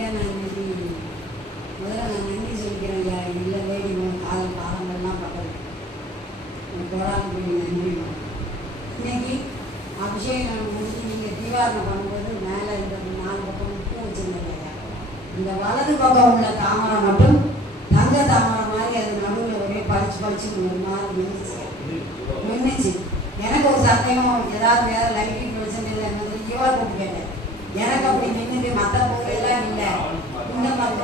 ஐயா நான் இன்னைக்கு முதல்ல நான் நன்றி சொல்லிக்கிறேன் ஐயா. இல்லை வேடி காலம் காலங்கள்லாம் பட்டது போடாமல் நன்றி. இன்னைக்கு அபிஷேகம் முடிஞ்சு நீங்கள் தீவாரணம் பண்ணும்போது மேலே இந்த 4 பக்கம் பூ வச்சுருந்தேன் ஐயா. இந்த வலது பக்கம் உள்ள தாமரை மட்டும் தங்க தாமரை மாதிரி அது நடுவில் ஒரே படிச்சு ஒரு மாதிரி நின்றுச்சு. எனக்கு ஒரு சந்தேகம், ஏதாவது வேறு லைட்டிங் பிரச்சனை இல்லை இவரை கூப்பிட்டு கேட்டேன். எனக்கு அப்படி நின்றுட்டு மற்ற பொருளெல்லாம் இல்லை. இந்த மாதிரி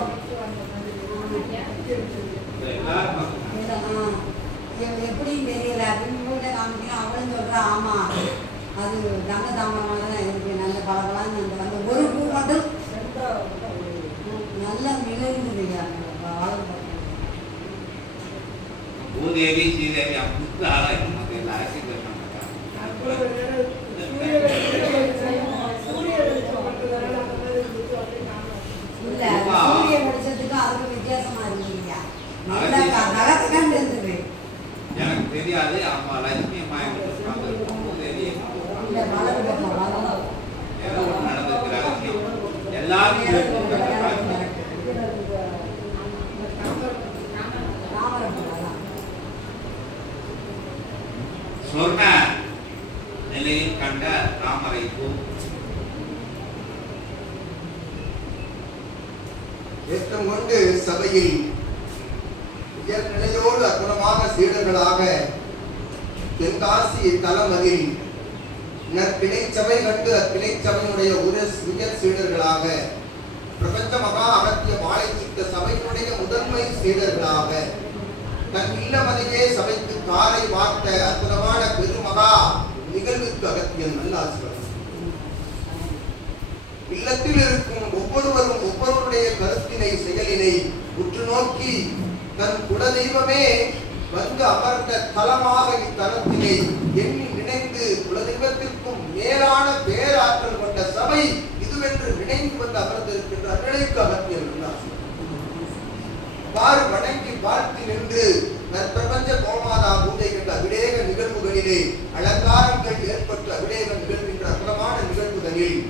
எப்படின்னு தெரியல அப்படின்னு வீட்டை காமிக்கணும். அவளும் சொல்கிறா ஆமாம் அது தங்க தாமரமாக தான் இருக்குது, நல்ல பழகலான்னு அந்த ஒரு பூ மட்டும் நல்லா மிளகுது. பூதேவி ஸ்ரீதேவி அப்படி ஆராய்ச்சி இல்ல சூரிய வெளிச்சத்துக்கும் அதுக்கு வித்தியாசமா இருந்தீங்க. இருந்தது எனக்கு தெரியாது. அம்மா லட்சுமி அம்மா நடந்திருக்கு ரகசியம் எல்லாரும் சொர்ண நிலையில் கண்ட தாமரை பூ ஏற்றம் கொண்டு சபையில் உயர்நிலையோடு அற்புதமாக சீடர்களாக தென்காசி தலமதில் கிளை சபை கண்டு அக்கிளை சபையினுடைய உயர் சீடர்களாக பிரபஞ்ச மகா அகத்திய மாலை சித்த சபையினுடைய முதன்மை சீடர்களாக தன் இல்லமதிலே சபைக்கு காரை வார்த்த அற்புதமான பெருமகா நிகழ்வுக்கு அகத்தியன் நல்லாசிரியர். இல்லத்தில் இருக்கும் ஒவ்வொருவரும் ஒவ்வொருடைய கருத்தினை செயலினை உற்று நோக்கி தன் குலதெய்வமே வந்து அமர்ந்த தலமாக இத்தலத்தினை எண்ணி நினைந்து குலதெய்வத்திற்கும் மேலான பேராற்றல் கொண்ட சபை இதுவென்று நினைந்து வந்து அமர்ந்திருக்கின்ற அன்னைக்கு அகத்தியன் நல்லாசிரியர். வாறு வணங்கி வாழ்த்தி நின்று நற்பிரபஞ்ச கோமாதா பூஜை கண்ட அபிடேக நிகழ்வுகளிலே அலங்காரங்கள் ஏற்பட்டு அபிடேக நிகழ்கின்ற அற்புதமான நிகழ்வுகளில்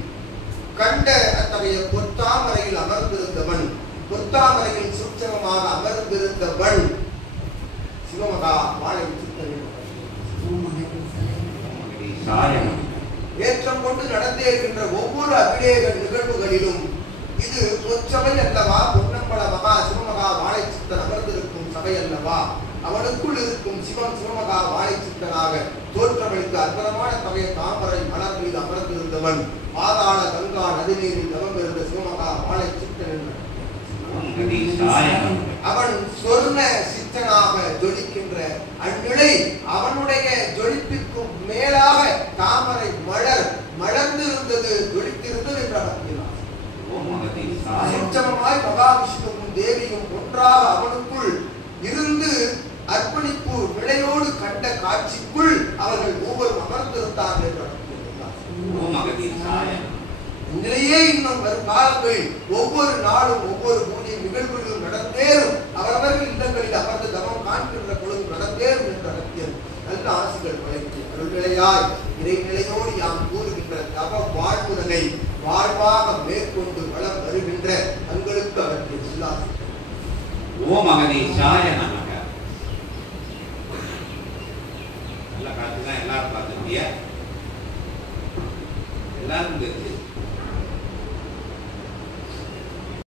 கண்ட அத்தகைய பொத்தாமரையில் அமர்ந்திருந்தவன், பொத்தாமரையில் சூட்சமமாக அமர்ந்திருந்தவன் சிவமகா வாழை ஏற்றம் கொண்டு நடந்தேற்கின்ற ஒவ்வொரு அபிடேக நிகழ்வுகளிலும் இது பொற்சபை அல்லவா, பொன்னம்பல மகா சிவமகா வாழை சித்தன் அமர்ந்திருக்கும் சபை அல்லவா, அவனுக்குள் இருக்கும் சிவம் சிவமகா வாழை சித்தனாக தோற்றமளித்த அற்புதமான சபைய தாமரை மலர் மீது அமர்ந்திருந்தவன் பாதாள கங்கா நதிநீரில் தவம் இருந்த சிவமகா வாழை சித்தன். அவன் சொர்ண சித்தனாக ஜொலிக்கின்ற அந்நிலை அவனுடைய ஜொலிப்பிற்கும் மேலாக தாமரை மலர் மலர்ந்திருந்தது, ஜொலித்திருந்தது என்ற சமமாய் மகாவிஷ்ணுவும் தேவியும் ஒன்றாக அவனுக்குள் இருந்து அர்ப்பணிப்பு நிலையோடு கண்ட காட்சிக்குள் அவர்கள் ஒவ்வொரு அமர்ந்திருந்தார்கள் என்று நிலையே இன்னும் வரும் காலங்கள் ஒவ்வொரு நாளும் ஒவ்வொரு பூஜை நிகழ்வுகளும் நடந்தேறும் அவரவர்கள் இல்லங்களில் அமர்ந்து தவம் காண்கின்ற பொழுது நடந்தேறும் என்ற அகத்தியன் நல்ல ஆசிகள் வழங்கி அருள்நிலையாய் இறைநிலையோடு யாம் கூறுகின்ற தவ வாழ்வுதனை வாழ்வாக மேற்கொண்டு வளம் வருகின்ற தங்களுக்கு அவற்றை சொல்லாது. ஓம் அகதீஷாய நமக. நல்ல காட்சி தான் எல்லாரும் பார்த்துருக்கிய, எல்லாரும் தெரிஞ்சு